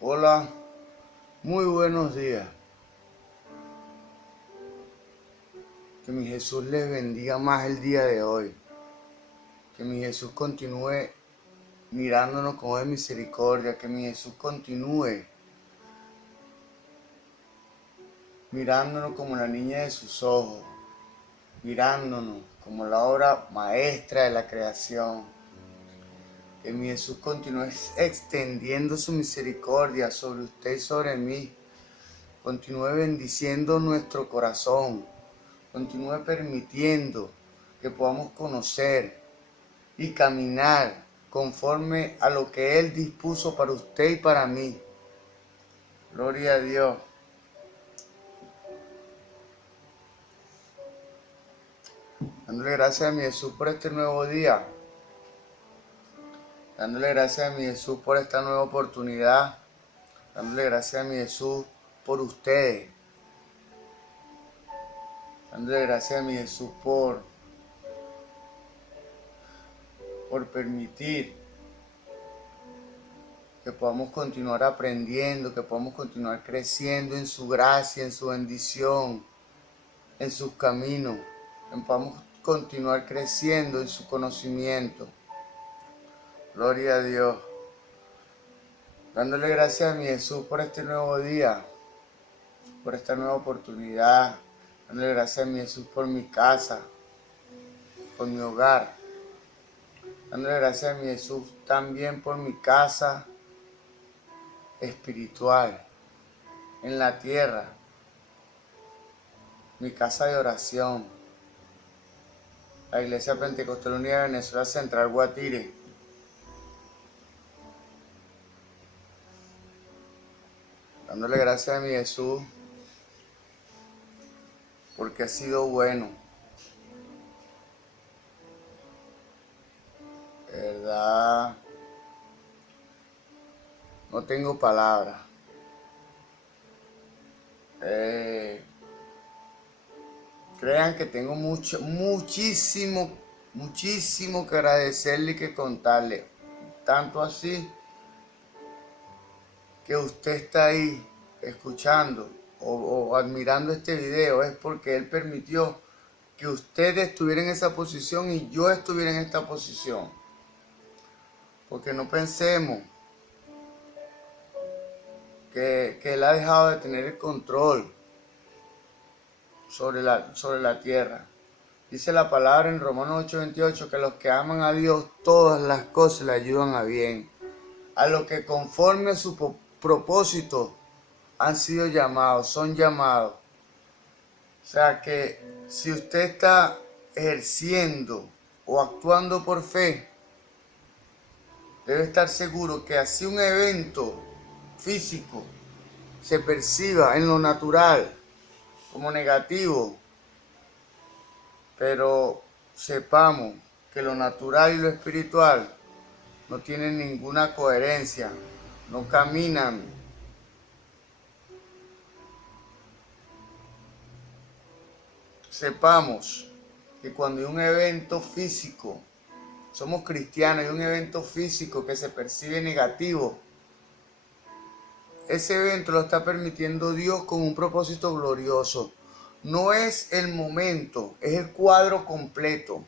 Hola, muy buenos días. Que mi Jesús les bendiga más el día de hoy. Que mi Jesús continúe mirándonos con ojos de misericordia. Que mi Jesús continúe mirándonos como la niña de sus ojos. Mirándonos como la obra maestra de la creación. Que mi Jesús continúe extendiendo su misericordia sobre usted y sobre mí. Continúe bendiciendo nuestro corazón. Continúe permitiendo que podamos conocer y caminar conforme a lo que Él dispuso para usted y para mí. Gloria a Dios. Dándole gracias a mi Jesús por este nuevo día. Dándole gracias a mi Jesús por esta nueva oportunidad. Dándole gracias a mi Jesús por ustedes. Dándole gracias a mi Jesús por permitir que podamos continuar aprendiendo, que podamos continuar creciendo en su gracia, en su bendición, en sus caminos, que podamos continuar creciendo en su conocimiento. Gloria a Dios. Dándole gracias a mi Jesús por este nuevo día, por esta nueva oportunidad. Dándole gracias a mi Jesús por mi casa, por mi hogar. Dándole gracias a mi Jesús también por mi casa espiritual, en la tierra, mi casa de oración, la Iglesia Pentecostal Unida de Venezuela Central Guatire. Dándole gracias a mi Jesús porque ha sido bueno. De verdad, no tengo palabras. Crean que tengo muchísimo que agradecerle y que contarle. Tanto así que usted está ahí escuchando o admirando este video, es porque Él permitió que usted estuviera en esa posición y yo estuviera en esta posición. Porque no pensemos que Él ha dejado de tener el control sobre la tierra. Dice la palabra en Romanos 8:28 que los que aman a Dios, todas las cosas le ayudan a bien. A los que conforme a su propósito han sido llamados, son llamados. O sea que si usted está ejerciendo o actuando por fe, debe estar seguro que así un evento físico se perciba en lo natural como negativo, pero sepamos que lo natural y lo espiritual no tienen ninguna coherencia, no caminan. Sepamos que cuando hay un evento físico, somos cristianos, hay un evento físico que se percibe negativo, ese evento lo está permitiendo Dios con un propósito glorioso. No es el momento, es el cuadro completo.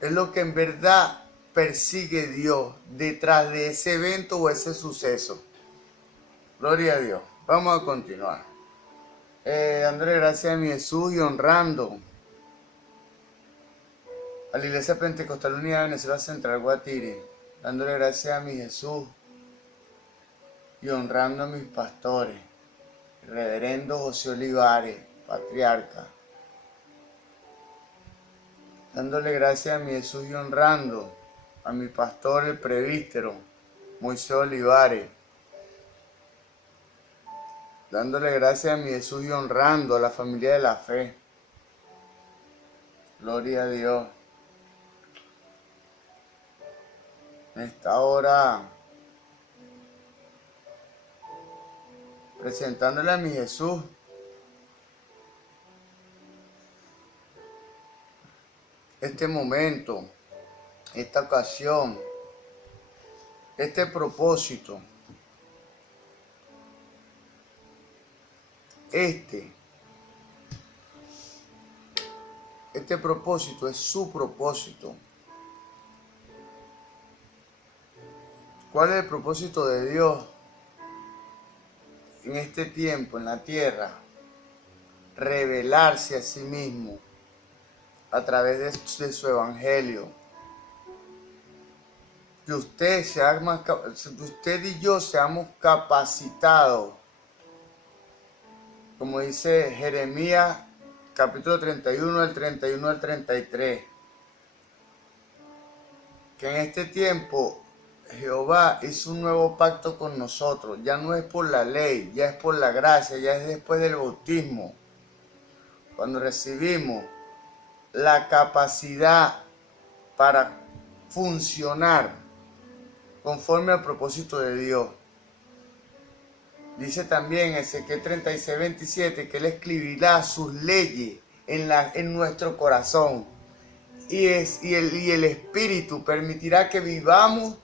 Es lo que en verdad persigue Dios detrás de ese evento o ese suceso. Gloria a Dios. Vamos a continuar. Dándole gracias a mi Jesús y honrando a la Iglesia Pentecostal Unida de Venezuela Central Guatire. Dándole gracias a mi Jesús y honrando a mis pastores. Reverendo José Olivares, patriarca. Dándole gracias a mi Jesús y honrando a mi pastor, el presbítero Moisés Olivares. Dándole gracias a mi Jesús y honrando a la familia de la fe. Gloria a Dios. En esta hora, presentándole a mi Jesús este momento, esta ocasión, este propósito, este propósito es su propósito. ¿Cuál es el propósito de Dios en este tiempo, en la tierra? Revelarse a sí mismo a través de su evangelio. Que usted y yo seamos capacitados, como dice Jeremías capítulo 31, del 31 al 33, que en este tiempo Jehová hizo un nuevo pacto con nosotros. Ya no es por la ley, ya es por la gracia, ya es después del bautismo, cuando recibimos la capacidad para funcionar conforme al propósito de Dios. Dice también Ezequiel 36, 27 que Él escribirá sus leyes en nuestro corazón. Y el Espíritu permitirá que vivamos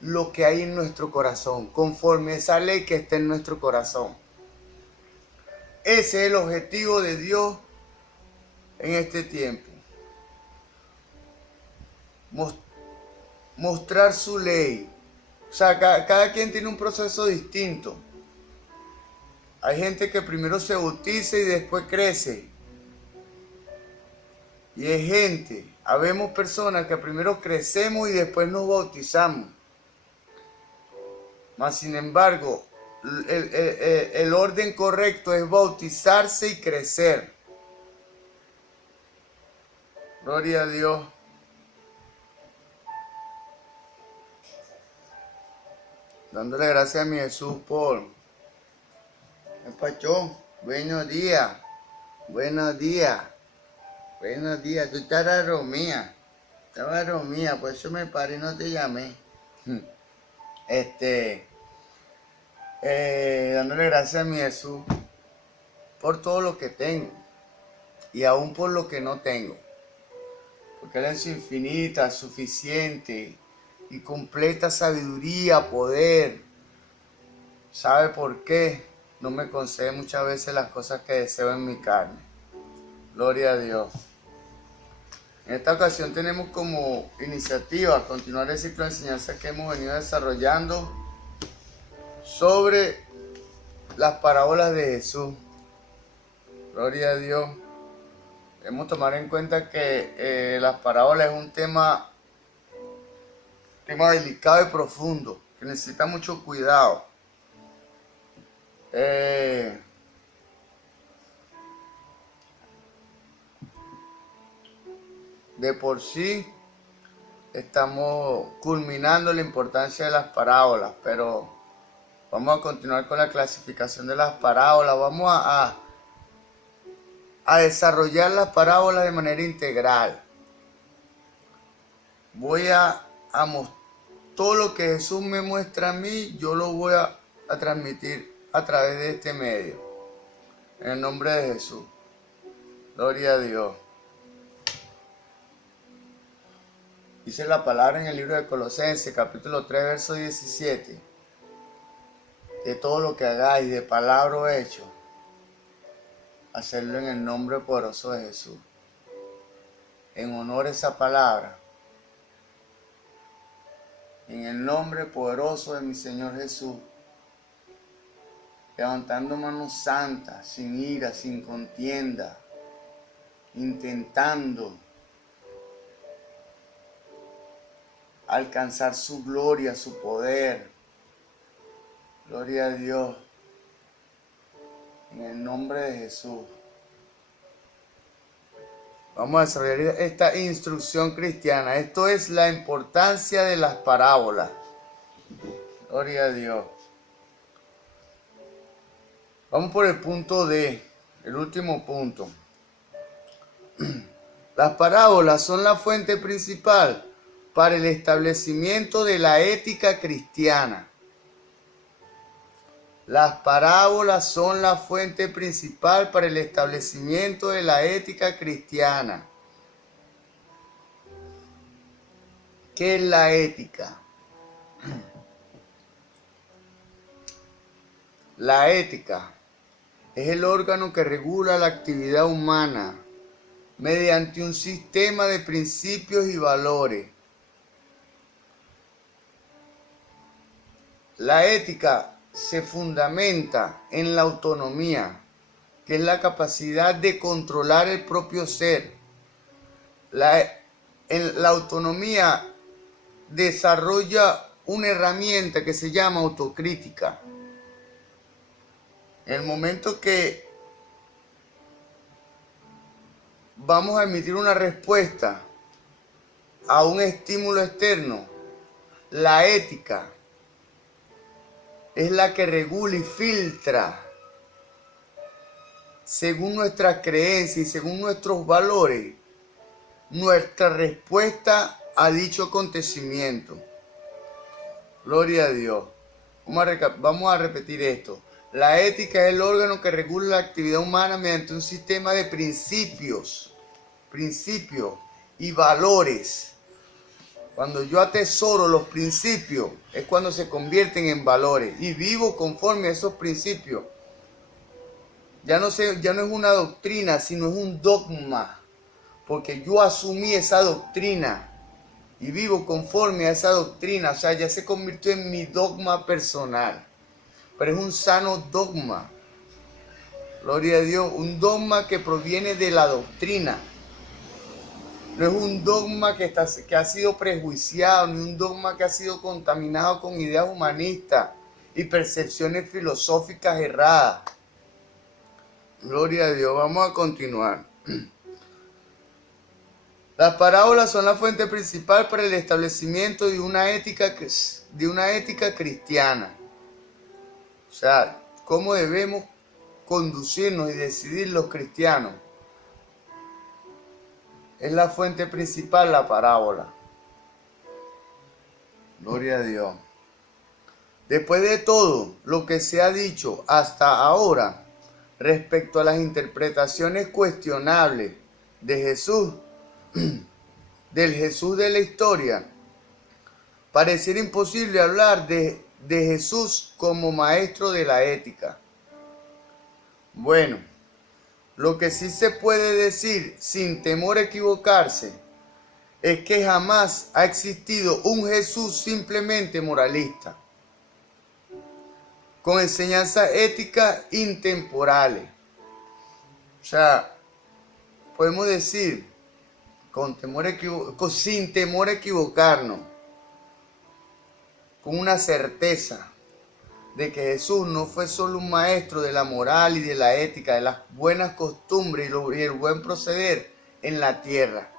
lo que hay en nuestro corazón, conforme a esa ley que está en nuestro corazón. Ese es el objetivo de Dios en este tiempo. Mostrar su ley. O sea, cada quien tiene un proceso distinto. Hay gente que primero se bautiza y después crece. Y hay gente, habemos personas que primero crecemos y después nos bautizamos. Mas sin embargo, el orden correcto es bautizarse y crecer. Gloria a Dios. Dándole gracias a mi Jesús por el Pachón. Buenos días. Buenos días. Buenos días. Tú estabas dormida. Estaba dormida, por eso me paré y no te llamé. Dándole gracias a mi Jesús por todo lo que tengo y aún por lo que no tengo, porque Él es infinita, suficiente y completa sabiduría, poder. ¿Sabe por qué? No me concede muchas veces las cosas que deseo en mi carne. Gloria a Dios. En esta ocasión tenemos como iniciativa continuar el ciclo de enseñanza que hemos venido desarrollando sobre las parábolas de Jesús. Gloria a Dios. Debemos tomar en cuenta que las parábolas es un tema delicado y profundo, que necesita mucho cuidado. De por sí estamos culminando la importancia de las parábolas, pero vamos a continuar con la clasificación de las parábolas. Vamos a desarrollar las parábolas de manera integral. Voy a mostrar todo lo que Jesús me muestra a mí, yo lo voy a transmitir a través de este medio. En el nombre de Jesús. Gloria a Dios. Dice la palabra en el libro de Colosenses, capítulo 3, verso 17. De todo lo que hagáis, de palabra o hecho, hacerlo en el nombre poderoso de Jesús. En honor a esa palabra. En el nombre poderoso de mi Señor Jesús. Levantando manos santas, sin ira, sin contienda. Intentando alcanzar su gloria, su poder. Gloria a Dios. En el nombre de Jesús. Vamos a desarrollar esta instrucción cristiana. Esto es la importancia de las parábolas. Gloria a Dios. Vamos por el punto D, el último punto. Las parábolas son la fuente principal para el establecimiento de la ética cristiana. Las parábolas son la fuente principal para el establecimiento de la ética cristiana. ¿Qué es la ética? La ética es el órgano que regula la actividad humana mediante un sistema de principios y valores. La ética se fundamenta en la autonomía, que es la capacidad de controlar el propio ser. La autonomía desarrolla una herramienta que se llama autocrítica. En el momento que vamos a emitir una respuesta a un estímulo externo, la ética es la que regula y filtra según nuestras creencias y según nuestros valores nuestra respuesta a dicho acontecimiento. Gloria a Dios. Vamos a repetir esto. La ética es el órgano que regula la actividad humana mediante un sistema de principios y valores. Cuando yo atesoro los principios, es cuando se convierten en valores y vivo conforme a esos principios. Ya no es una doctrina, sino es un dogma, porque yo asumí esa doctrina y vivo conforme a esa doctrina. O sea, ya se convirtió en mi dogma personal, pero es un sano dogma. Gloria a Dios, un dogma que proviene de la doctrina. No es un dogma que ha sido prejuiciado, ni un dogma que ha sido contaminado con ideas humanistas y percepciones filosóficas erradas. Gloria a Dios, vamos a continuar. Las parábolas son la fuente principal para el establecimiento de una ética cristiana. O sea, cómo debemos conducirnos y decidir los cristianos. Es la fuente principal, la parábola. Gloria a Dios. Después de todo lo que se ha dicho hasta ahora respecto a las interpretaciones cuestionables de Jesús, del Jesús de la historia, pareciera imposible hablar de Jesús como maestro de la ética. Bueno, lo que sí se puede decir sin temor a equivocarse es que jamás ha existido un Jesús simplemente moralista, con enseñanzas éticas intemporales. O sea, podemos decir sin temor a equivocarnos, con una certeza de que Jesús no fue solo un maestro de la moral y de la ética, de las buenas costumbres y el buen proceder en la tierra,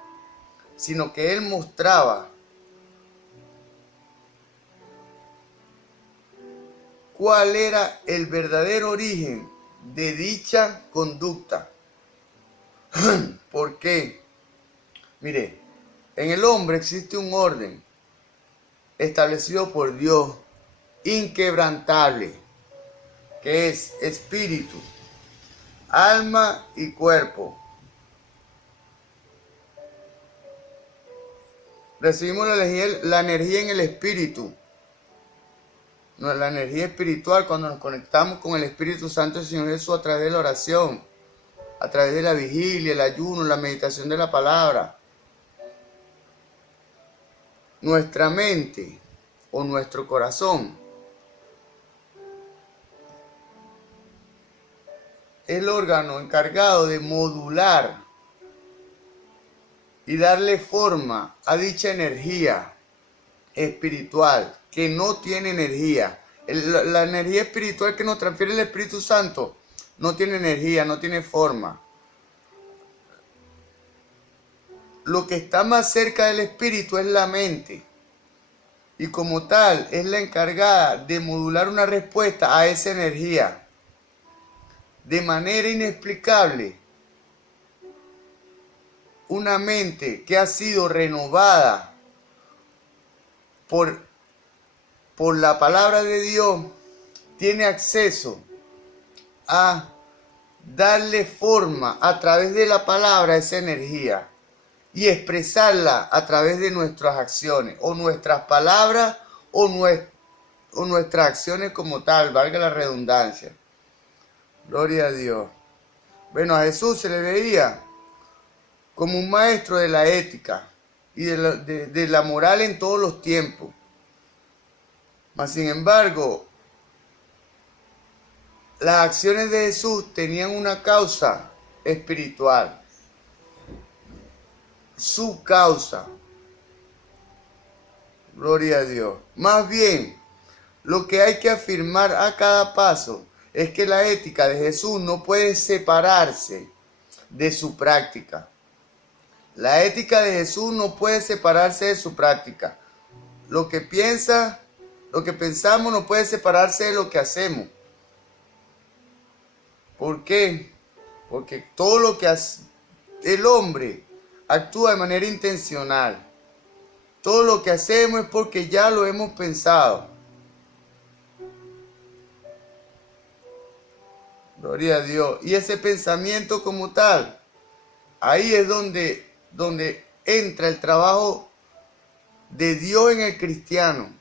sino que Él mostraba cuál era el verdadero origen de dicha conducta. ¿Por qué? Mire, en el hombre existe un orden establecido por Dios, inquebrantable, que es espíritu, alma y cuerpo. Recibimos la energía en el espíritu, la energía espiritual cuando nos conectamos con el Espíritu Santo del Señor Jesús a través de la oración, a través de la vigilia, el ayuno, la meditación de la palabra. Nuestra mente o nuestro corazón es el órgano encargado de modular y darle forma a dicha energía espiritual que no tiene energía. La energía espiritual que nos transfiere el Espíritu Santo no tiene energía, no tiene forma. Lo que está más cerca del espíritu es la mente, y como tal es la encargada de modular una respuesta a esa energía de manera inexplicable. Una mente que ha sido renovada por la palabra de Dios tiene acceso a darle forma a través de la palabra a esa energía y expresarla a través de nuestras acciones, o nuestras palabras, o o nuestras acciones como tal, valga la redundancia. Gloria a Dios. Bueno, a Jesús se le veía como un maestro de la ética y de la moral en todos los tiempos. Mas, sin embargo, las acciones de Jesús tenían una causa espiritual. Su causa. Gloria a Dios. Más bien, lo que hay que afirmar a cada paso es que la ética de Jesús no puede separarse de su práctica. La ética de Jesús no puede separarse de su práctica. Lo que pensamos no puede separarse de lo que hacemos. ¿Por qué? Porque todo lo que hace el hombre actúa de manera intencional. Todo lo que hacemos es porque ya lo hemos pensado. Gloria a Dios. Y ese pensamiento como tal, ahí es donde entra el trabajo de Dios en el cristiano.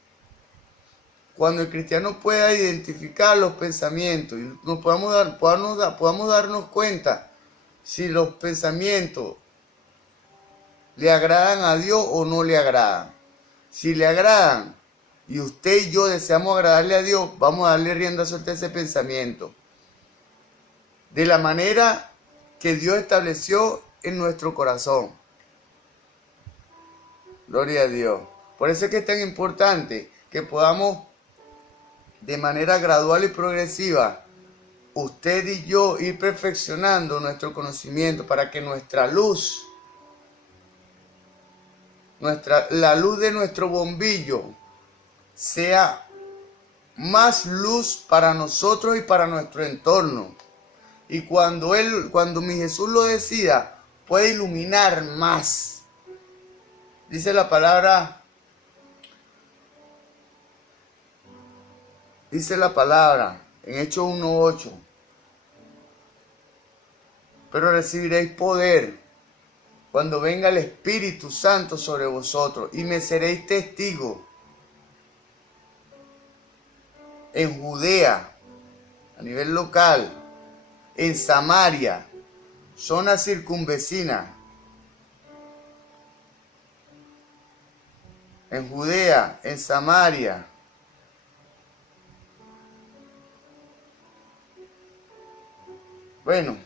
Cuando el cristiano pueda identificar los pensamientos y nos podamos darnos cuenta si los pensamientos le agradan a Dios o no le agradan. Si le agradan y usted y yo deseamos agradarle a Dios, vamos a darle rienda suelta a ese pensamiento de la manera que Dios estableció en nuestro corazón. Gloria a Dios. Por eso es que es tan importante que podamos de manera gradual y progresiva, usted y yo, ir perfeccionando nuestro conocimiento para que nuestra luz, la luz de nuestro bombillo, sea más luz para nosotros y para nuestro entorno. Y cuando mi Jesús lo decida, puede iluminar más. Dice la palabra en Hechos 1:8. Pero recibiréis poder cuando venga el Espíritu Santo sobre vosotros y me seréis testigos en Judea, a nivel local, en Samaria, zona circunvecina, en Judea, en Samaria, bueno,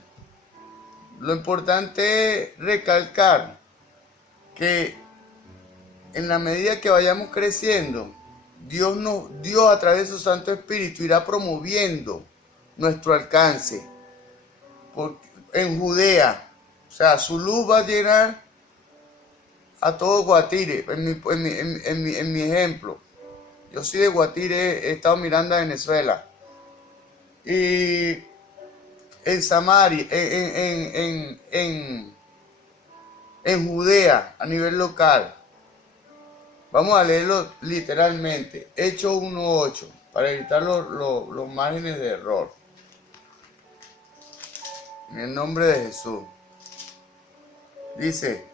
lo importante es recalcar que en la medida que vayamos creciendo, Dios a través de su Santo Espíritu irá promoviendo nuestro alcance en Judea. O sea, su luz va a llegar a todo Guatire. En mi ejemplo, yo soy de Guatire, he estado mirando a Venezuela. Y en Samaria, en Judea, a nivel local. Vamos a leerlo literalmente. Hechos 1:8, para evitar los márgenes de error. En el nombre de Jesús. Dice: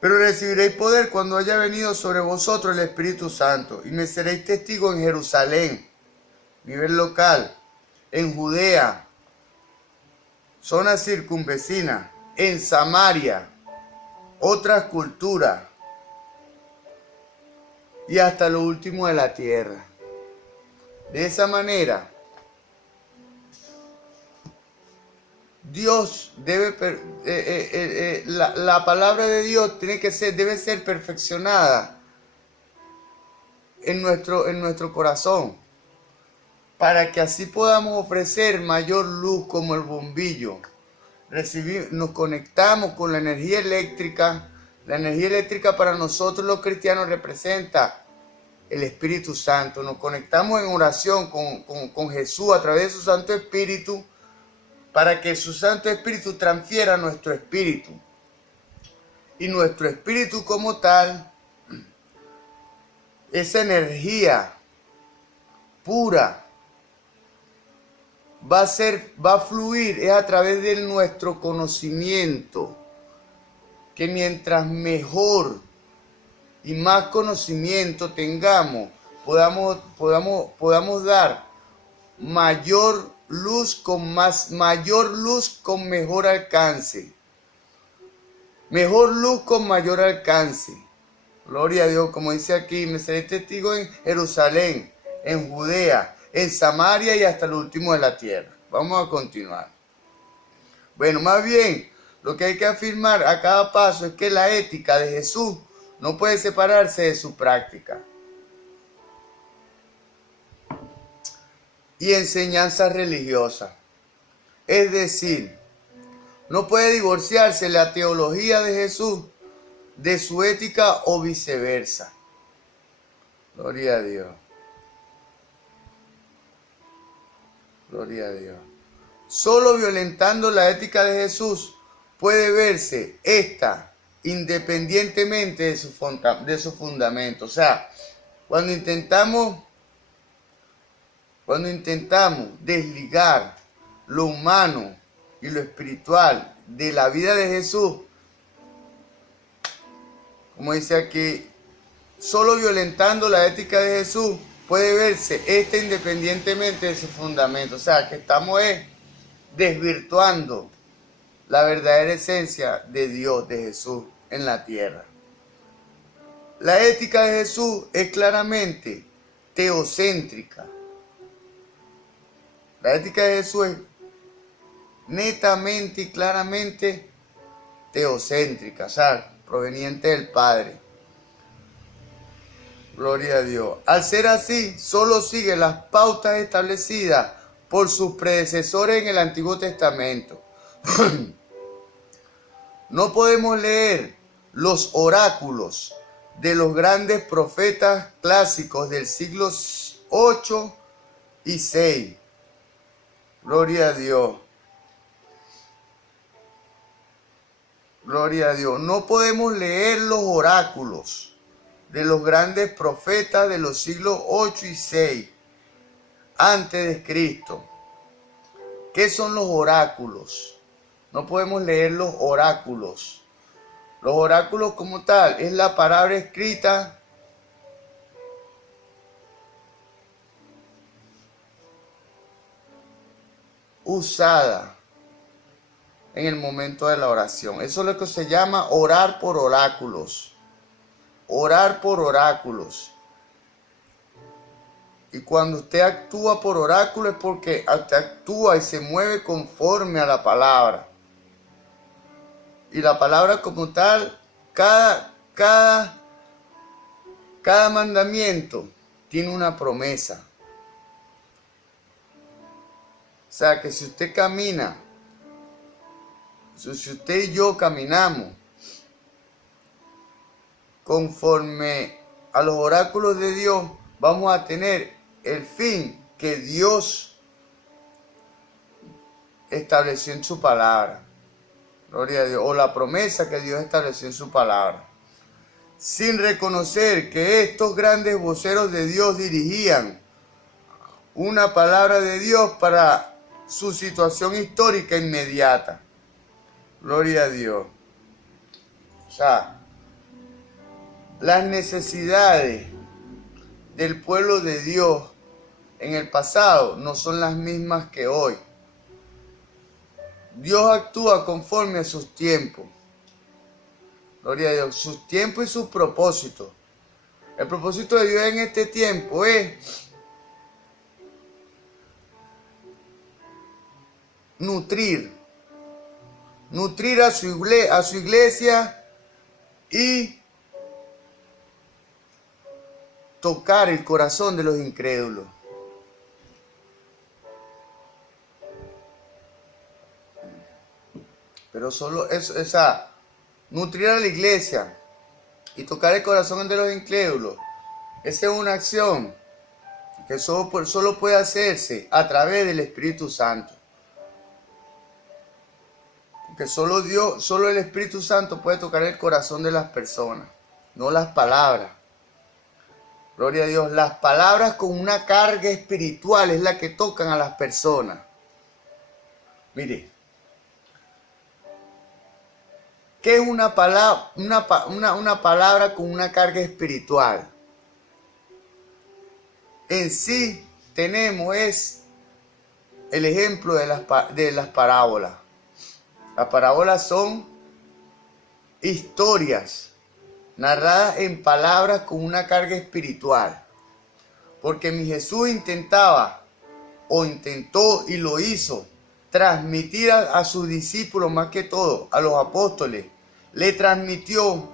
pero recibiréis poder cuando haya venido sobre vosotros el Espíritu Santo, y me seréis testigos en Jerusalén, nivel local, en Judea, zona circunvecina, en Samaria, otras culturas, y hasta lo último de la tierra. De esa manera, Dios la palabra de Dios debe ser perfeccionada en nuestro corazón, para que así podamos ofrecer mayor luz como el bombillo. Nos conectamos con la energía eléctrica. La energía eléctrica para nosotros los cristianos representa el Espíritu Santo. Nos conectamos en oración con Jesús a través de su Santo Espíritu, para que su Santo Espíritu transfiera nuestro espíritu. Y nuestro espíritu como tal, esa energía pura, va a fluir es a través de nuestro conocimiento. Que mientras mejor y más conocimiento tengamos, podamos dar mayor luz con mejor alcance. Mejor luz con mayor alcance. Gloria a Dios, como dice aquí, me seré testigo en Jerusalén, en Judea, en Samaria y hasta el último de la tierra. Vamos a continuar. Bueno, más bien, lo que hay que afirmar a cada paso es que la ética de Jesús no puede separarse de su práctica y enseñanza religiosa. Es decir, no puede divorciarse la teología de Jesús de su ética o viceversa. Gloria a Dios. Gloria a Dios. Solo violentando la ética de Jesús puede verse esta independientemente de su fundamento. O sea, cuando intentamos desligar lo humano y lo espiritual de la vida de Jesús, como dice aquí, solo violentando la ética de Jesús puede verse esta independientemente de su fundamento. O sea, que estamos desvirtuando la verdadera esencia de Dios, de Jesús en la tierra. La ética de Jesús es claramente teocéntrica. La ética de Jesús es netamente y claramente teocéntrica, o sea, proveniente del Padre. Gloria a Dios. Al ser así, solo sigue las pautas establecidas por sus predecesores en el Antiguo Testamento. No podemos leer los oráculos de los grandes profetas clásicos del siglo 8 y 6. Gloria a Dios. Gloria a Dios. No podemos leer los oráculos de los grandes profetas de los siglos 8 y 6 antes de Cristo. ¿Qué son los oráculos? No podemos leer los oráculos. Los oráculos como tal es la palabra escrita usada en el momento de la oración. Eso es lo que se llama orar por oráculos. Orar por oráculos. Y cuando usted actúa por oráculo es porque usted actúa y se mueve conforme a la palabra. Y la palabra como tal, cada mandamiento tiene una promesa. O sea que si usted camina, si usted y yo caminamos conforme a los oráculos de Dios, vamos a tener el fin que Dios estableció en su palabra. Gloria a Dios. O la promesa que Dios estableció en su palabra. Sin reconocer que estos grandes voceros de Dios dirigían una palabra de Dios para su situación histórica inmediata. Gloria a Dios. O sea, las necesidades del pueblo de Dios en el pasado no son las mismas que hoy. Dios actúa conforme a sus tiempos. Gloria a Dios. Sus tiempos y sus propósitos. El propósito de Dios en este tiempo es nutrir a su iglesia y tocar el corazón de los incrédulos. Pero solo eso, nutrir a la iglesia y tocar el corazón de los incrédulos, esa es una acción que solo puede hacerse a través del Espíritu Santo. Porque solo el Espíritu Santo puede tocar el corazón de las personas, no las palabras. Gloria a Dios. Las palabras con una carga espiritual es la que tocan a las personas. Mire, ¿qué es una palabra con una carga espiritual? en sí tenemos es el ejemplo de las parábolas. Las parábolas son historias narradas en palabras con una carga espiritual. Porque mi Jesús intentó y lo hizo, transmitir a sus discípulos, más que todo, a los apóstoles, le transmitió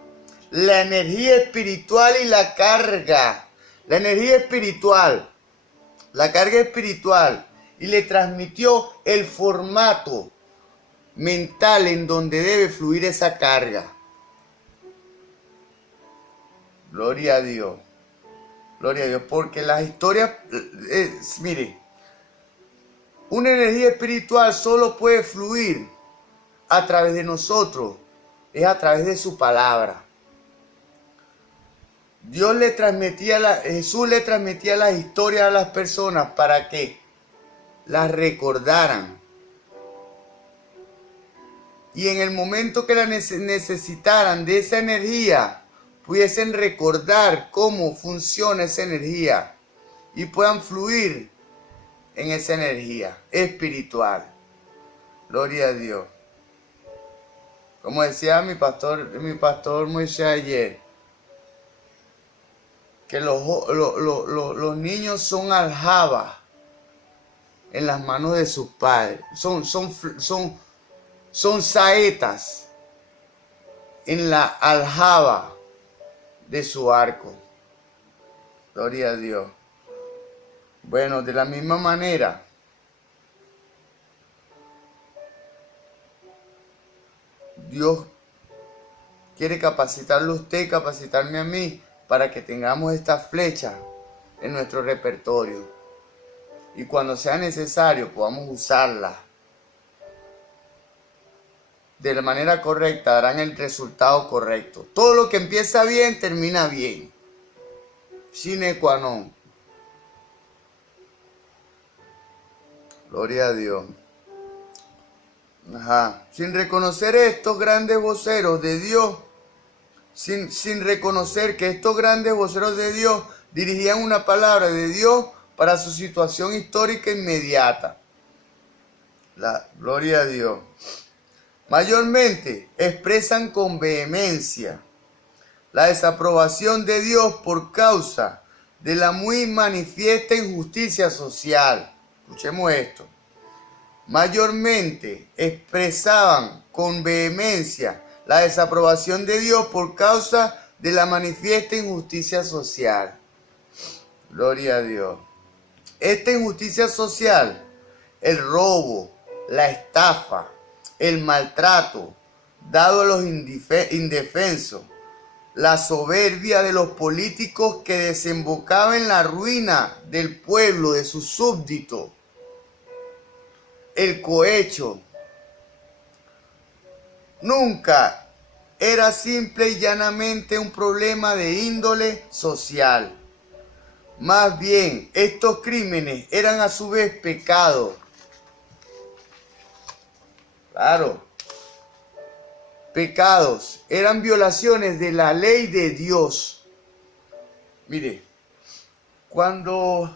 la energía espiritual y la carga. La energía espiritual, la carga espiritual, y le transmitió el formato mental en donde debe fluir esa carga. Gloria a Dios. Gloria a Dios, porque las historias, mire, una energía espiritual solo puede fluir a través de nosotros, es a través de su palabra. Jesús le transmitía las historias a las personas para que las recordaran. Y en el momento que la necesitaran de esa energía, pudiesen recordar cómo funciona esa energía y puedan fluir en esa energía espiritual. Gloria a Dios. Como decía mi pastor Moisés ayer, que los niños son aljabas en las manos de sus padres. Son saetas en la aljaba de su arco. Gloria a Dios. Bueno, de la misma manera, Dios quiere capacitarlo a usted, capacitarme a mí, para que tengamos esta flecha en nuestro repertorio. Y cuando sea necesario, podamos usarla de la manera correcta, darán el resultado correcto. Todo lo que empieza bien, termina bien. Sine qua non. Gloria a Dios. Sin reconocer estos grandes voceros de Dios, sin reconocer que estos grandes voceros de Dios dirigían una palabra de Dios para su situación histórica inmediata. Gloria a Dios. Mayormente expresan con vehemencia la desaprobación de Dios por causa de la muy manifiesta injusticia social. Escuchemos esto. Mayormente expresaban con vehemencia la desaprobación de Dios por causa de la manifiesta injusticia social. Gloria a Dios. Esta injusticia social, el robo, la estafa, el maltrato dado a los indefensos, la soberbia de los políticos que desembocaba en la ruina del pueblo, de sus súbditos, el cohecho, nunca era simple y llanamente un problema de índole social. Más bien, estos crímenes eran a su vez pecados. Claro, pecados, eran violaciones de la ley de Dios. Mire, cuando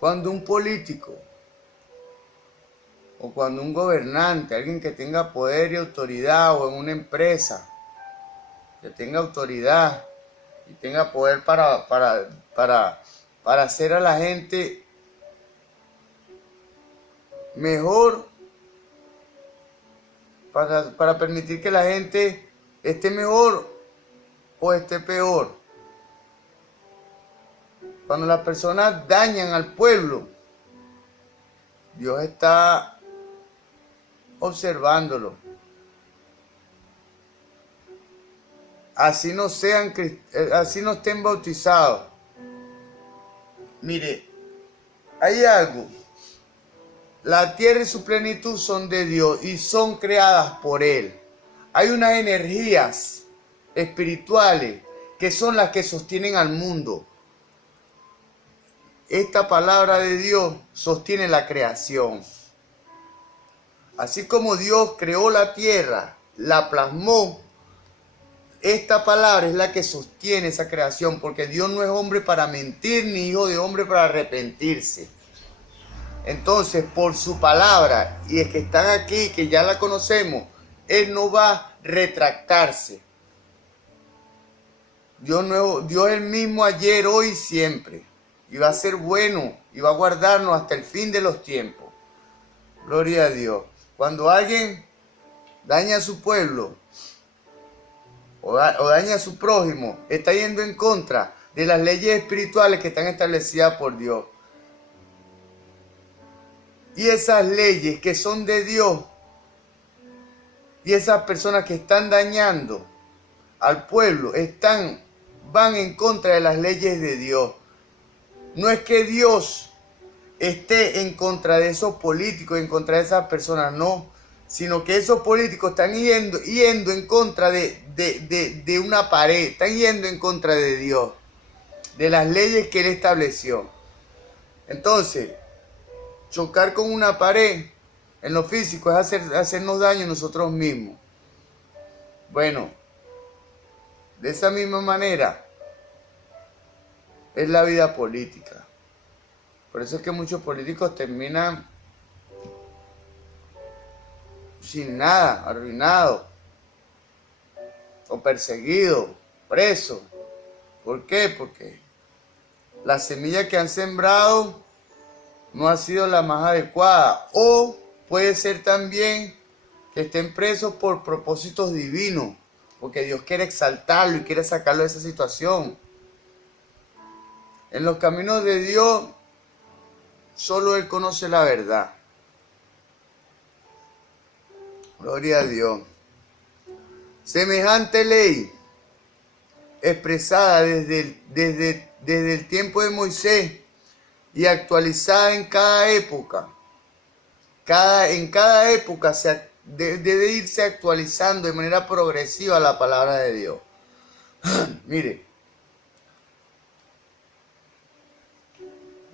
un político o cuando un gobernante, alguien que tenga poder y autoridad, o en una empresa que tenga autoridad y tenga poder para hacer a la gente mejor, para permitir que la gente esté mejor o esté peor. Cuando las personas dañan al pueblo, Dios está observándolo. Así no estén bautizados. Mire, hay algo. La tierra y su plenitud son de Dios y son creadas por Él. Hay unas energías espirituales que son las que sostienen al mundo. Esta palabra de Dios sostiene la creación. Así como Dios creó la tierra, la plasmó, esta palabra es la que sostiene esa creación, porque Dios no es hombre para mentir, ni hijo de hombre para arrepentirse. Entonces, por su palabra, y es que están aquí, que ya la conocemos, Él no va a retractarse. Dios es el mismo ayer, hoy y siempre. Y va a ser bueno, y va a guardarnos hasta el fin de los tiempos. Gloria a Dios. Cuando alguien daña a su pueblo, o daña a su prójimo, está yendo en contra de las leyes espirituales que están establecidas por Dios. Y esas leyes que son de Dios, y esas personas que están dañando al pueblo, van en contra de las leyes de Dios. No es que Dios esté en contra de esos políticos, en contra de esas personas, no, sino que esos políticos están yendo en contra de una pared, están yendo en contra de Dios, de las leyes que Él estableció. Entonces, chocar con una pared en lo físico es hacernos daño a nosotros mismos. Bueno, de esa misma manera es la vida política. Por eso es que muchos políticos terminan sin nada, arruinados, o perseguidos, presos. ¿Por qué? Porque la semilla que han sembrado no ha sido la más adecuada. O puede ser también que estén presos por propósitos divinos, porque Dios quiere exaltarlo y quiere sacarlo de esa situación. En los caminos de Dios, solo Él conoce la verdad. Gloria a Dios. Semejante ley, expresada desde el tiempo de Moisés y actualizada en cada época. En cada época debe irse actualizando de manera progresiva la palabra de Dios. Mire,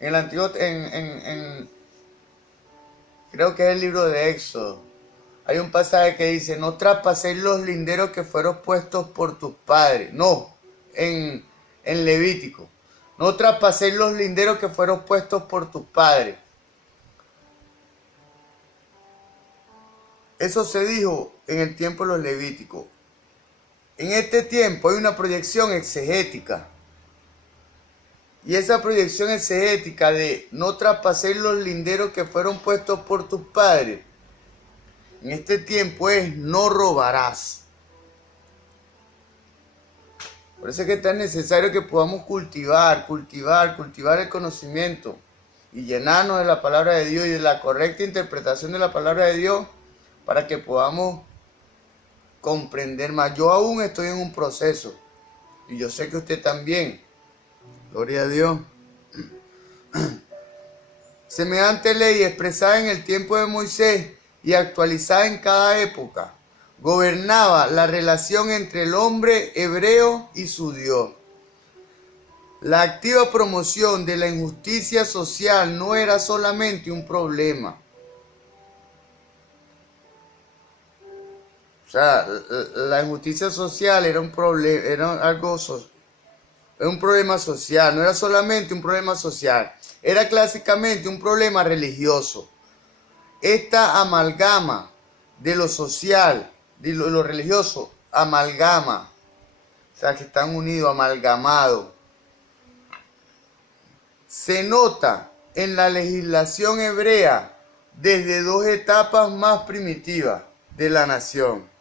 en el antiguo, creo que es el libro de Éxodo, hay un pasaje que dice: no traspaséis los linderos que fueron puestos por tus padres. No, en Levítico. No traspaséis los linderos que fueron puestos por tus padres. Eso se dijo en el tiempo de los Levíticos. En este tiempo hay una proyección exegética. Y esa proyección exegética de no traspaséis los linderos que fueron puestos por tus padres, en este tiempo es: no robarás. Por eso es que es tan necesario que podamos cultivar el conocimiento y llenarnos de la palabra de Dios y de la correcta interpretación de la palabra de Dios, para que podamos comprender más. Yo aún estoy en un proceso y yo sé que usted también. Gloria a Dios. Semejante ley, expresada en el tiempo de Moisés y actualizada en cada época, gobernaba la relación entre el hombre hebreo y su Dios. La activa promoción de la injusticia social no era solamente un problema. O sea, la injusticia social era un problema, era un problema social, no era solamente un problema social, era clásicamente un problema religioso. Esta amalgama de lo social, de lo religioso, amalgama, o sea, que están unidos, amalgamados. Se nota en la legislación hebrea desde dos etapas más primitivas de la nación.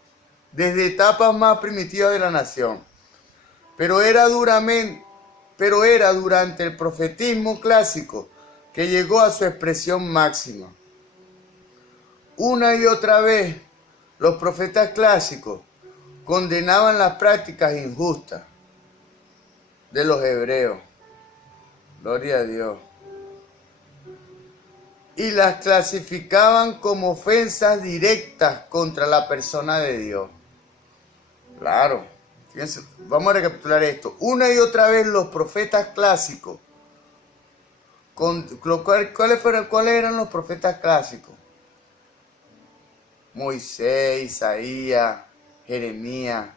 Pero era durante el profetismo clásico que llegó a su expresión máxima. Una y otra vez, los profetas clásicos condenaban las prácticas injustas de los hebreos. Gloria a Dios. Y las clasificaban como ofensas directas contra la persona de Dios. Claro. Fíjense, vamos a recapitular esto. Una y otra vez los profetas clásicos. ¿Cuáles eran los profetas clásicos? Moisés, Isaías, Jeremías.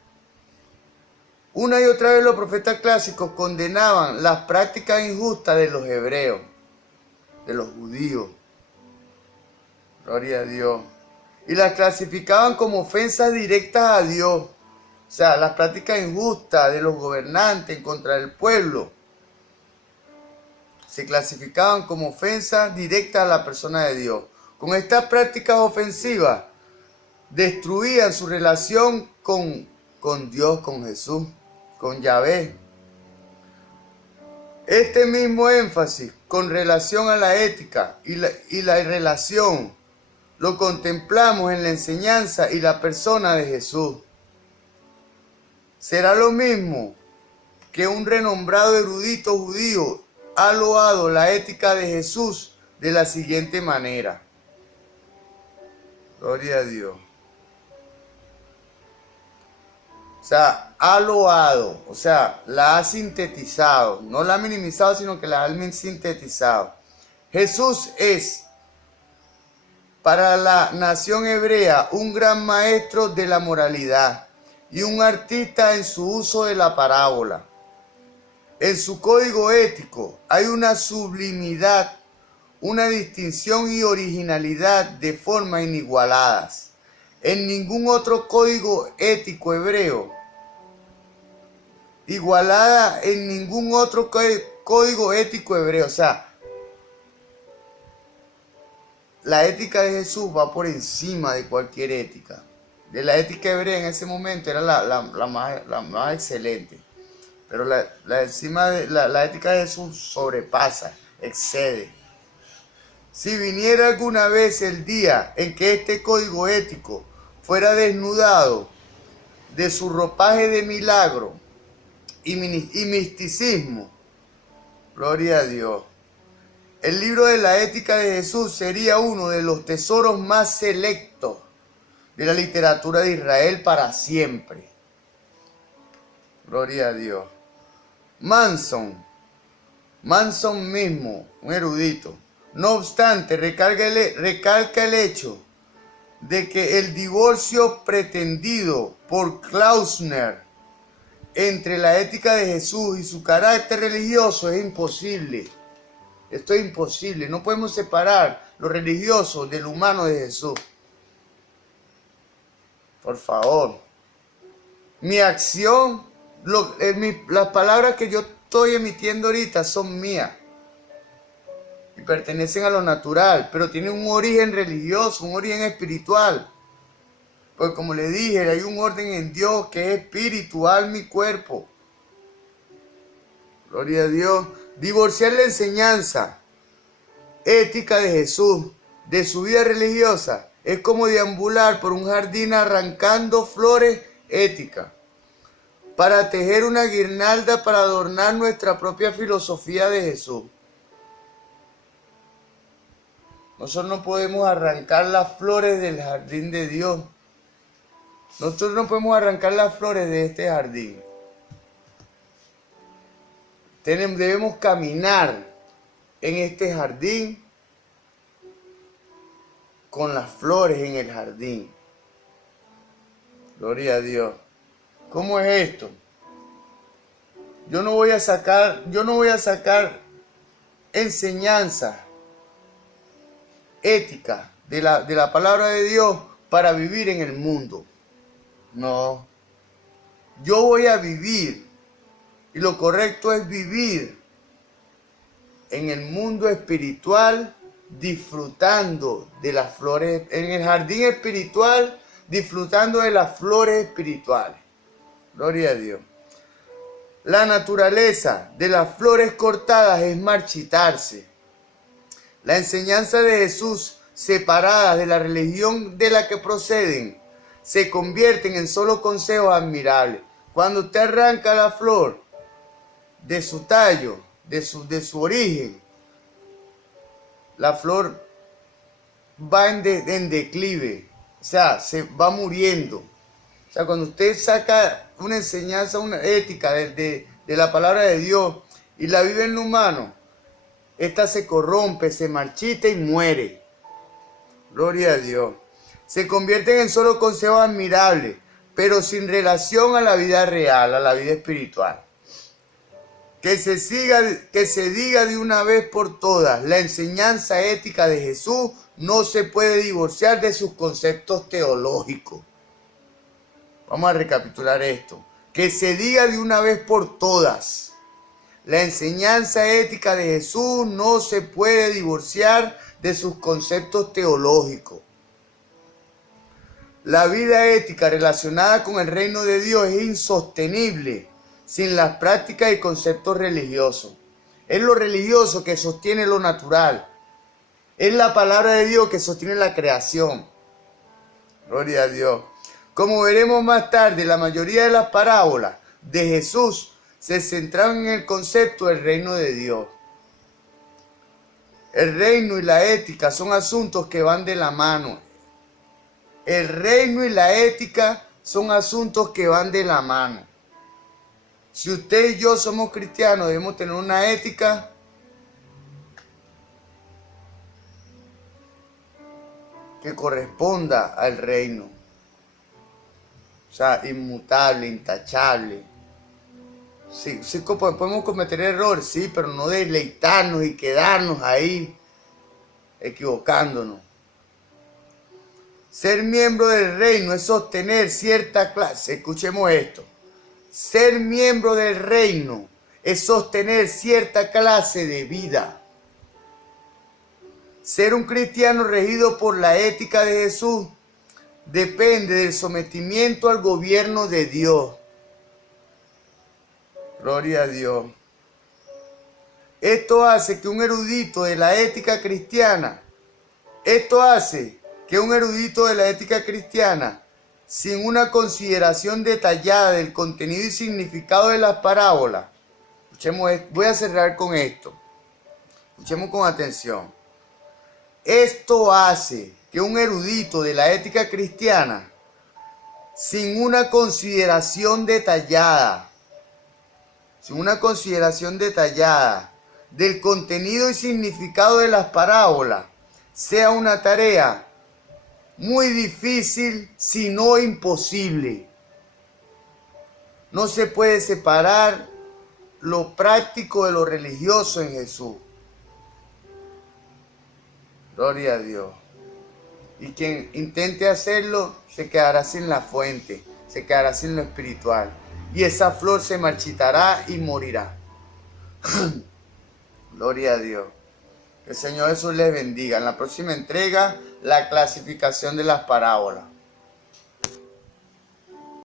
Una y otra vez los profetas clásicos condenaban las prácticas injustas de los hebreos, de los judíos. Gloria a Dios. Y las clasificaban como ofensas directas a Dios. O sea, las prácticas injustas de los gobernantes en contra del pueblo se clasificaban como ofensas directas a la persona de Dios. Con estas prácticas ofensivas destruían su relación con Dios, con Jesús, con Yahvé. Este mismo énfasis con relación a la ética y la relación lo contemplamos en la enseñanza y la persona de Jesús. Será lo mismo que un renombrado erudito judío ha loado la ética de Jesús de la siguiente manera. Gloria a Dios. O sea, ha loado, o sea, la ha sintetizado, no la ha minimizado, sino que la ha sintetizado. Jesús es, para la nación hebrea, un gran maestro de la moralidad y un artista en su uso de la parábola. En su código ético hay una sublimidad, una distinción y originalidad de forma inigualadas. En ningún otro código ético hebreo, igualada en ningún otro código ético hebreo. O sea, la ética de Jesús va por encima de cualquier ética. De la ética hebrea en ese momento era la más excelente. Pero la ética de Jesús sobrepasa, excede. Si viniera alguna vez el día en que este código ético fuera desnudado de su ropaje de milagro y misticismo, gloria a Dios, el libro de la ética de Jesús sería uno de los tesoros más selectos de la literatura de Israel para siempre. Gloria a Dios. Manson mismo, un erudito, no obstante, recalca el hecho de que el divorcio pretendido por Klausner entre la ética de Jesús y su carácter religioso es imposible. Esto es imposible. No podemos separar lo religioso del humano de Jesús. Por favor. Mi acción, las palabras que yo estoy emitiendo ahorita son mías y pertenecen a lo natural, pero tienen un origen religioso, un origen espiritual. Pues como le dije, hay un orden en Dios que es espiritual, mi cuerpo. Gloria a Dios. Divorciar la enseñanza ética de Jesús de su vida religiosa es como deambular por un jardín arrancando flores éticas para tejer una guirnalda para adornar nuestra propia filosofía de Jesús. Nosotros no podemos arrancar las flores del jardín de Dios. Nosotros no podemos arrancar las flores de este jardín. Debemos caminar en este jardín con las flores en el jardín. Gloria a Dios. ¿Cómo es esto? Yo no voy a sacar enseñanza ética de la palabra de Dios para vivir en el mundo. No. Yo voy a vivir, y lo correcto es vivir en el mundo espiritual, disfrutando de las flores, en el jardín espiritual, disfrutando de las flores espirituales. Gloria a Dios. La naturaleza de las flores cortadas es marchitarse. La enseñanza de Jesús, separada de la religión de la que proceden, se convierten en solo consejos admirables. Cuando usted arranca la flor de su tallo, de su origen, la flor va en declive, o sea, se va muriendo. O sea, cuando usted saca una enseñanza, una ética de la palabra de Dios y la vive en lo humano, esta se corrompe, se marchita y muere. Gloria a Dios. Se convierten en solo consejos admirables pero sin relación a la vida real, a la vida espiritual. Que se diga de una vez por todas, la enseñanza ética de Jesús no se puede divorciar de sus conceptos teológicos. Vamos a recapitular esto. Que se diga de una vez por todas, la enseñanza ética de Jesús no se puede divorciar de sus conceptos teológicos. La vida ética relacionada con el reino de Dios es insostenible sin las prácticas y conceptos religiosos. Es lo religioso que sostiene lo natural. Es la palabra de Dios que sostiene la creación. Gloria a Dios. Como veremos más tarde, la mayoría de las parábolas de Jesús se centraban en el concepto del reino de Dios. El reino y la ética son asuntos que van de la mano. El reino y la ética son asuntos que van de la mano. Si usted y yo somos cristianos, debemos tener una ética que corresponda al reino. O sea, inmutable, intachable. Sí, podemos cometer errores, sí, pero no deleitarnos y quedarnos ahí equivocándonos. Ser miembro del reino es sostener cierta clase. Escuchemos esto. Ser miembro del reino es sostener cierta clase de vida. Ser un cristiano regido por la ética de Jesús depende del sometimiento al gobierno de Dios. Gloria a Dios. Esto hace que un erudito de la ética cristiana, sin una consideración detallada del contenido y significado de las parábolas, voy a cerrar con esto. Escuchemos con atención. Esto hace que un erudito de la ética cristiana, sin una consideración detallada del contenido y significado de las parábolas, sea una tarea muy difícil, si no imposible. No se puede separar lo práctico de lo religioso en Jesús. Gloria a Dios. Y quien intente hacerlo se quedará sin la fuente, se quedará sin lo espiritual. Y esa flor se marchitará y morirá. Gloria a Dios. Que el Señor Jesús les bendiga. En la próxima entrega, la clasificación de las parábolas.